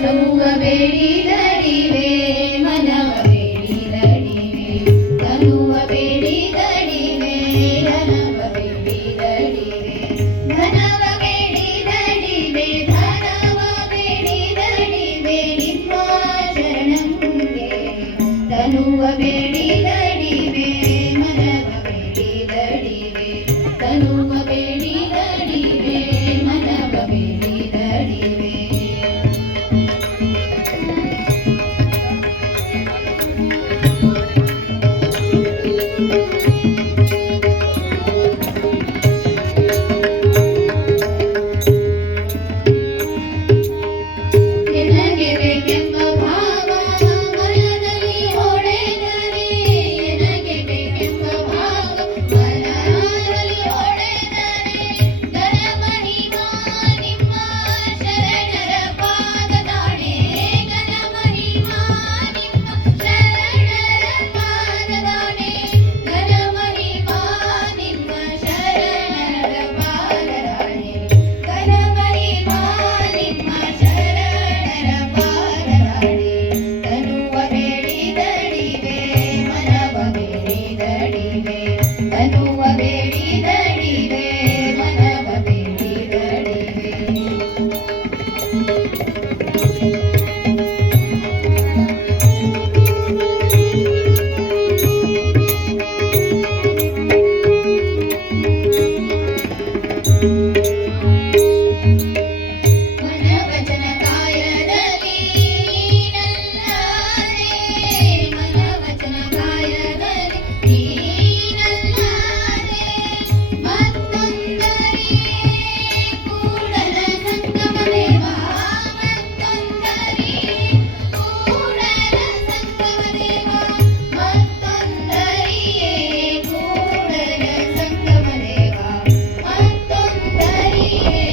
ತನುವ ಬೇಡಿದಡಿವೆ ಮನವ ಬೇಡಿದಡಿವೆ ತನುವ ಬೇಡಿದಡಿವೆ ಧನವ ಬೇಡಿದಡಿವೆ ಧನವ ಬೇಡಿದಡಿವೆ ಧನವ ಬೇಡಿದಡಿವೆ ನಿಮ್ಮ ಶರಣಂಗೆ ತನುವ ಬೇಡಿದಡಿವೆ ಮನವ ಬೇಡಿದಡಿವೆ ತನುವ ಬೇಡಿದಡಿವೆ ಮನವ ಬೇಡಿದಡಿವೆ ಎನಗೆ ಬೇಕೆಂಬ ಭಾವ ಮನದಲ್ಲಿ ಹೊಳೆದರೆ ಎನಗೆ ಬೇಕೆಂಬ ಭಾವ ಮನದಲ್ಲಿ ಹೊಳೆದರೆ ಘನ ಮಹಿಮಾ ನಿಮ್ಮ ಶರಣರ ಪಾದದಾಣೆ ಘನ ಮಹಿಮಾ ನಿಮ್ಮ ಶರಣರ ಪಾದದಾಣೆ ಘನ ಮಹಿಮಾ ನಿಮ್ಮ ಶರಣರ ಪಾದದಾಣೆ ಘನ ಮಹಿಮಾ ನಿಮ್ಮ ಶರಣರ ಪಾದದಾಣೆ ತನುವ ಬೇಡಿದಡಿವೆ ಮನವ ಬೇಡಿದಡಿವೆ ತನುವ ಬೇಡಿದಡಿವೆ ಮನವ ಬೇಡಿದಡಿವೆ ಮನವಚನ ಕಾಯದಲ್ಲಿ ನೀನಲ್ಲದೆ ಮನವಚನ ಕಾಯದಲ್ಲಿ ನೀನಲ್ಲದೆ ಮತ್ತೊಂದರಿಯೇ ಕೂಡಲ ಸಂಗಮ ದೇವ ಮತ್ತೊಂದರಿಯೇ ಕೂಡಲ ಸಂಗಮ ದೇವ ಮತ್ತೊಂದರಿಯೇ ಕೂಡಲ ಸಂಗಮ ದೇವ ಮತ್ತೊಂದರಿಯೇ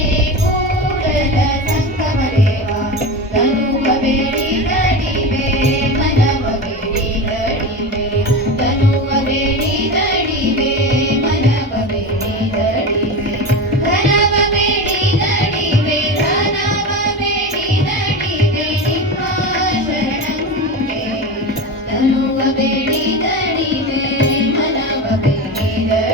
ಕೂಡಲ ಸಂಗಮ ದೇವ ತನುವ ಬೇಡಿದಡಿವೆ ಮನವ ಬೇಡಿದಡಿವೆ ತನುವ ಬೇಡಿದಡಿವೆ ಮನವ ಬೇಡಿದಡಿವೆ ಧನವ ಬೇಡಿದಡಿವೆ ಧನವ ಬೇಡಿದಡಿವೆ ನಿಮ್ಮ ಶರಣಂಗೆ ತನುವ ಬೇಡಿದಡಿವೆ ಮನವ ಬೇಡಿದಡಿವೆ